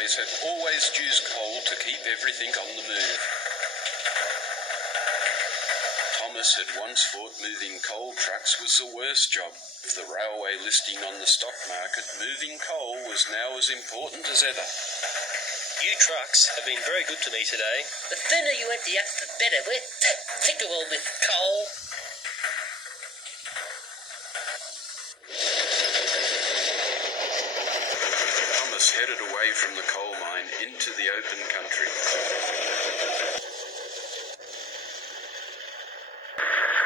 railways had always used coal to keep everything on the move. Thomas had once thought moving coal trucks was the worst job. With the railway listing on the stock market, moving coal was now as important as ever. You trucks have been very good to me today. The thinner you empty up, the better. We're thicker with coal. Thomas headed away from the coal mine into the open country.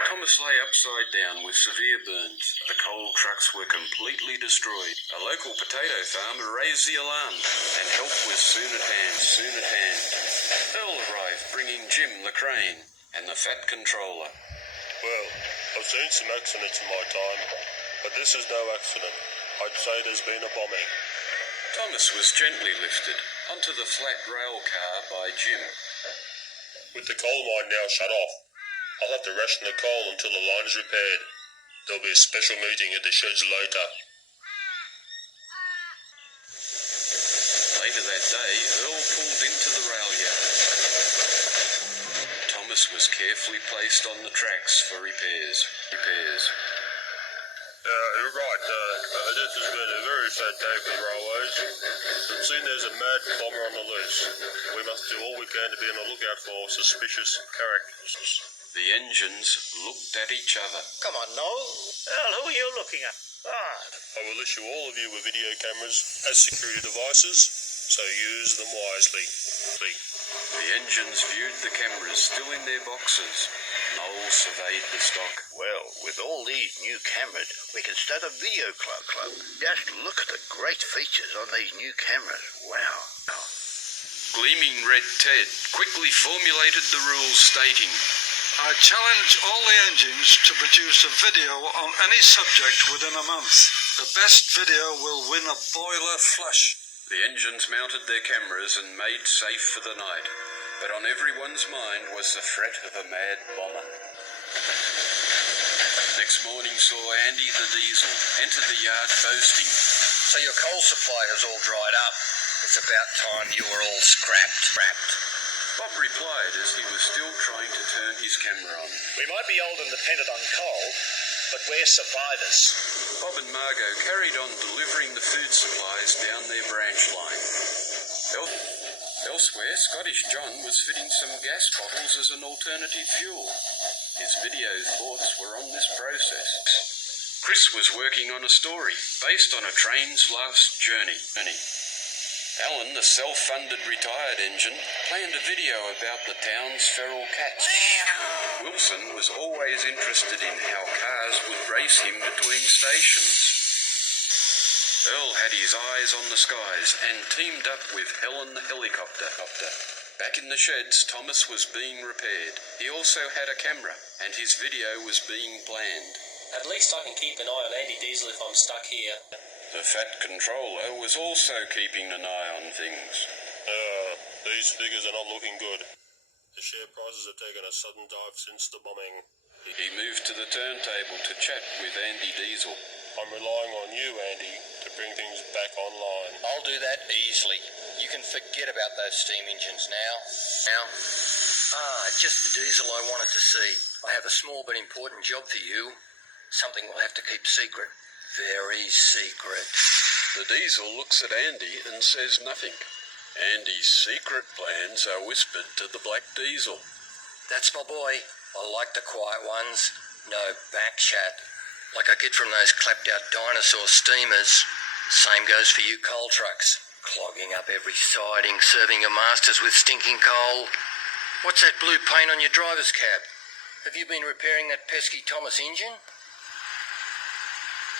Thomas lay upside down with severe burns. The coal trucks were completely destroyed. A local potato farmer raised the alarm, and help was soon at hand. Earl arrived, bringing Jim the crane and the fat controller. Well, I've seen some accidents in my time, but this is no accident. I'd say there's been a bombing. Thomas was gently lifted onto the flat rail car by Jim. With the coal mine now shut off, I'll have to ration the coal until the line is repaired. There'll be a special meeting at the sheds later. Later that day, Earl pulled into the rail yard. Thomas was carefully placed on the tracks for repairs. You're right. This has been a very sad day for the railways. It seems there's a mad bomber on the loose. We must do all we can to be on the lookout for suspicious characters. The engines looked at each other. Come on, Noel. Earl, who are you looking at? I will issue all of you with video cameras as security devices, so use them wisely. The engines viewed the cameras still in their boxes. Noel surveyed the stock. Well, with all these new cameras, we can start a video club. Just look at the great features on these new cameras. Wow. Gleaming red Ted quickly formulated the rules stating, I challenge all the engines to produce a video on any subject within a month. The best video will win a boiler flush. The engines mounted their cameras and made safe for the night, but on everyone's mind was the threat of a mad bomber. Next morning saw Andy the Diesel enter the yard boasting, So your coal supply has all dried up. It's about time you were all scrapped. Bob replied as he was still trying to turn his camera on. We might be old and dependent on coal, but we're survivors. Bob and Margot carried on delivering the food supplies down their branch line. Elsewhere, Scottish John was fitting some gas bottles as an alternative fuel. His video thoughts were on this process. Chris was working on a story based on a train's last journey. Alan, the self-funded retired engine, planned a video about the town's feral cats. Wilson was always interested in how cars would race him between stations. Earl had his eyes on the skies and teamed up with Helen the helicopter. Back in the sheds, Thomas was being repaired. He also had a camera, and his video was being planned. At least I can keep an eye on Andy Diesel if I'm stuck here. The fat controller was also keeping an eye on things. These figures are not looking good. The share prices have taken a sudden dive since the bombing. He moved to the turntable to chat with Andy Diesel. I'm relying on you, Andy, to bring things back online. I'll do that easily. You can forget about those steam engines now. Just the diesel I wanted to see. I have a small but important job for you. Something we'll have to keep secret. Very secret. The Diesel looks at Andy and says nothing. Andy's secret plans are whispered to the Black Diesel. That's my boy. I like the quiet ones. No back chat. Like I get from those clapped-out dinosaur steamers. Same goes for you coal trucks. Clogging up every siding, serving your masters with stinking coal. What's that blue paint on your driver's cab? Have you been repairing that pesky Thomas engine?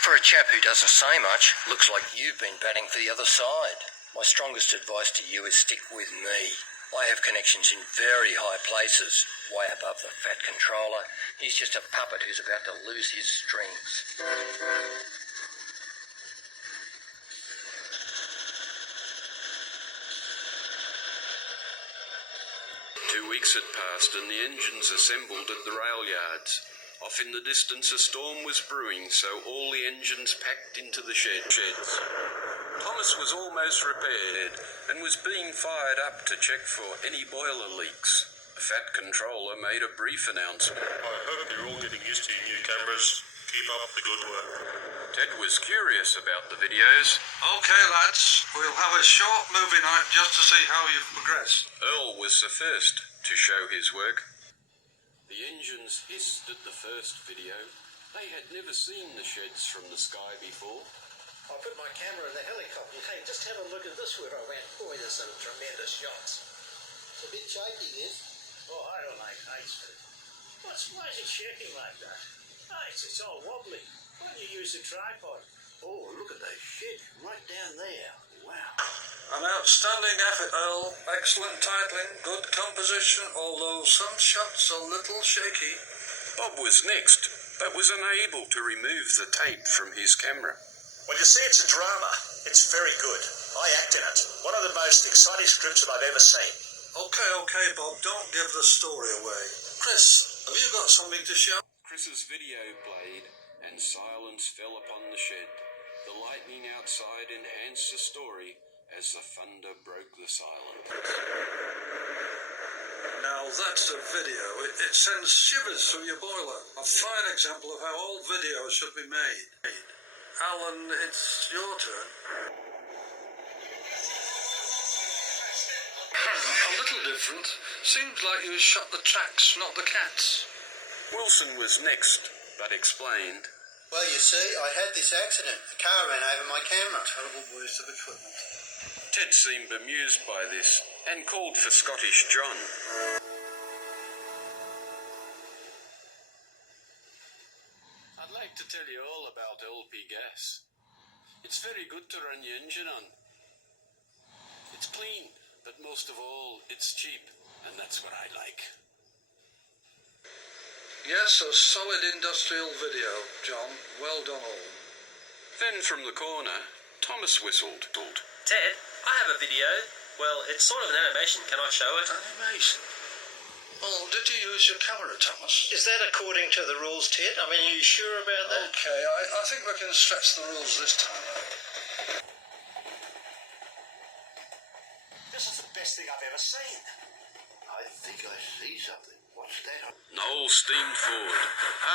For a chap who doesn't say much, looks like you've been batting for the other side. My strongest advice to you is stick with me. I have connections in very high places, way above the fat controller. He's just a puppet who's about to lose his strings. 2 weeks had passed and the engines assembled at the rail yards. Off in the distance a storm was brewing, so all the engines packed into the sheds. Thomas was almost repaired and was being fired up to check for any boiler leaks. The Fat Controller made a brief announcement. I hope you're all getting used to your new cameras. Keep up the good work. Ted was curious about the videos. Okay, lads, we'll have a short movie night just to see how you've progressed. Earl was the first to show his work. The engines hissed at the first video. They had never seen the sheds from the sky before. I put my camera in the helicopter. Hey, just have a look at this where I went. Boy, there's some tremendous shots. It's a bit shaky, this. Oh, I don't like heights, but why is it shaking like that? Heights, it's all wobbly. Why don't you use a tripod? Oh, look at that shit right down there. Wow. An outstanding effort, Earl. Excellent titling, good composition, although some shots a little shaky. Bob was next, but was unable to remove the tape from his camera. Well, you see, it's a drama. It's very good. I act in it. One of the most exciting scripts that I've ever seen. Okay, Bob, don't give the story away. Chris, have you got something to show? Chris's video played, and silence fell upon the shed. The lightning outside enhanced the story as the thunder broke the silence. Now that's a video. It sends shivers through your boiler. A fine example of how all videos should be made. Alan, it's your turn. A little different. Seems like you shot the tracks, not the cats. Wilson was next, but explained. Well, you see, I had this accident. A car ran over my camera. Terrible waste of equipment. Ted seemed bemused by this and called for Scottish John. I'd like to tell you all about LP gas. It's very good to run your engine on. It's clean, but most of all, it's cheap, and that's what I like. Yes, a solid industrial video, John. Well done all. Then from the corner, Thomas whistled. Ted, I have a video. Well, it's sort of an animation. Can I show it? Animation? Well, did you use your camera, Thomas? Is that according to the rules, Ted? I mean, are you sure about that? Okay, I think we can stretch the rules this time. This is the best thing I've ever seen. I think I see something. What's that? Noel steamed forward,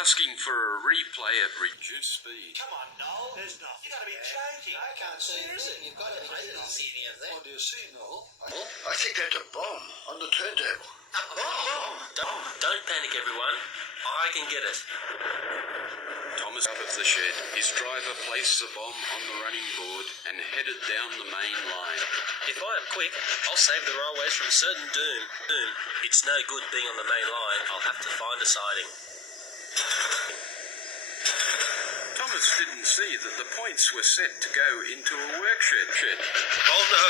asking for a replay at reduced speed. Come on, Noel. There's nothing. You got to be joking. I can't see anything. You've got to be I didn't see any of that. What do you see, Noel? I think that's a bomb on the turntable. Don't panic, everyone. I can get it. Thomas out of the shed. His driver placed the bomb on the running board and headed down the main line. If I am quick, I'll save the railways from certain doom. It's no good being on the main line. I'll have to find a siding. Thomas didn't see that the points were set to go into a work shed. Oh no!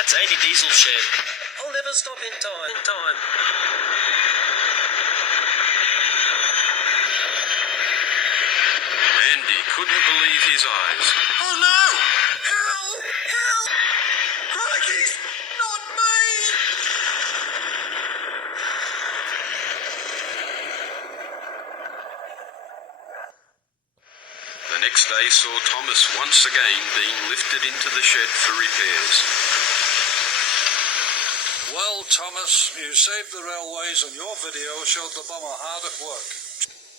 That's Andy Diesel's shed. I'll never stop in time. Andy couldn't believe his eyes. Oh no! Help! Help! Crikey! Not me! The next day saw Thomas once again being lifted into the shed for repairs. Well, Thomas, you saved the railways and your video showed the bomber hard at work.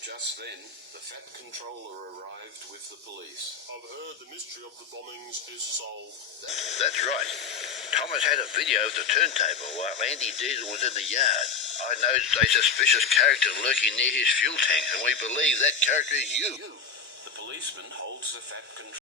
Just then, the Fat Controller arrived with the police. I've heard the mystery of the bombings is solved. That's right. Thomas had a video of the turntable while Andy Diesel was in the yard. I noticed a suspicious character lurking near his fuel tank, and we believe that character is you. The policeman holds the Fat Controller.